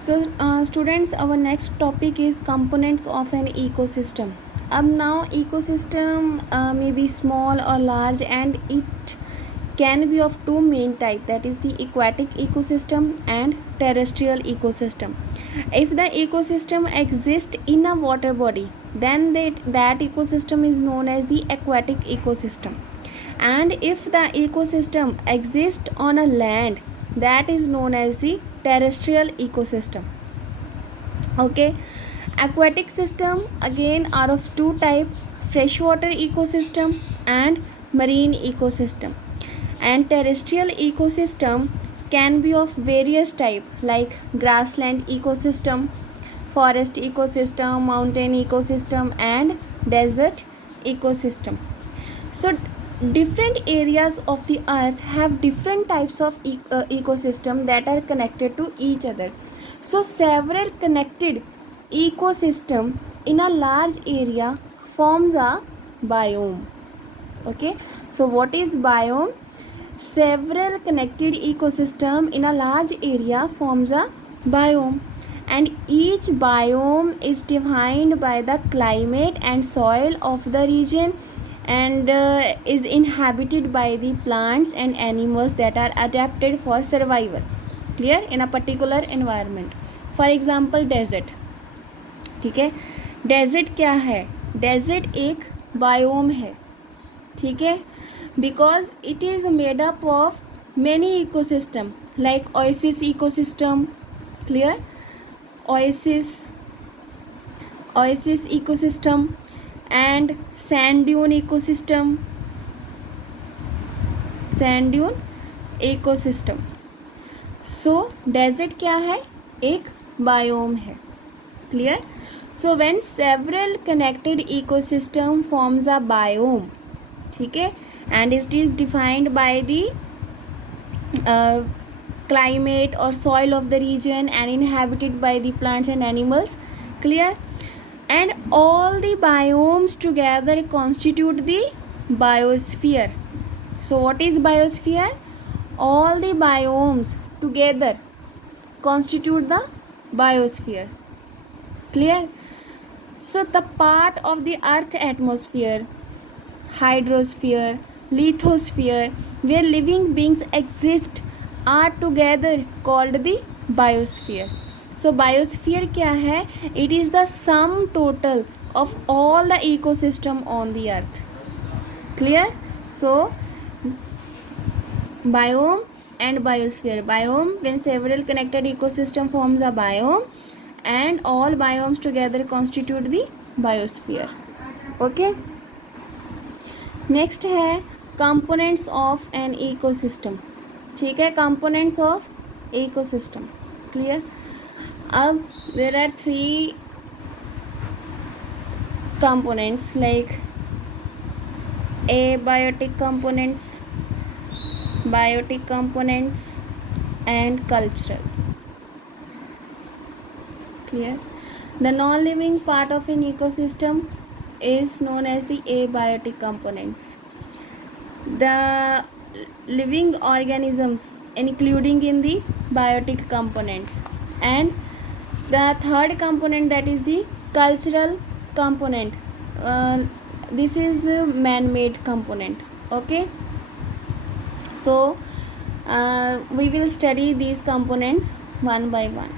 Students, our next topic is components of an ecosystem. Now ecosystem may be small or large, and it can be of two main type, that is the aquatic ecosystem and terrestrial ecosystem. If the ecosystem exists in a water body, then that ecosystem is known as the aquatic ecosystem. And if the ecosystem exists on a land, that is known as the terrestrial ecosystem. Okay, aquatic system again are of two type, freshwater ecosystem and marine ecosystem. And terrestrial ecosystem can be of various type, like grassland ecosystem, forest ecosystem, mountain ecosystem and desert ecosystem. So different areas of the earth have different types of ecosystem that are connected to each other. So several connected ecosystem in a large area forms a biome. Okay, so what is biome? Several connected ecosystem in a large area forms a biome, and each biome is defined by the climate and soil of the region, and is inhabited by the plants and animals that are adapted for survival, clear, in a particular environment. For example, desert. ठीक है, desert क्या है? Desert एक biome है, ठीक है, because it is made up of many ecosystem like oasis ecosystem, clear, oasis ecosystem and sand dune ecosystem. So desert क्या है? एक biome है, clear. So when several connected ecosystem forms a biome, ठीक है, and it is defined by the climate or soil of the region and inhabited by the plants and animals, clear, and all the biomes together constitute the biosphere. So what is biosphere? All the biomes together constitute the biosphere, clear. So the part of the earth atmosphere, hydrosphere, lithosphere, where living beings exist are together called the biosphere. So biosphere क्या है? It is the sum total of all the ecosystem on the earth, clear. So biome and biosphere. Biome, when several connected ecosystem forms a biome, and all biomes together constitute the biosphere. Okay, next है components of an ecosystem. ठीक है, components of ecosystem, clear. अब there are three components like abiotic components, biotic components and cultural, clear. The non-living part of an ecosystem is known as the abiotic components. The living organisms including in the biotic components, and the third component, that is the cultural component. This is a man-made component. Okay, so we will study these components one by one.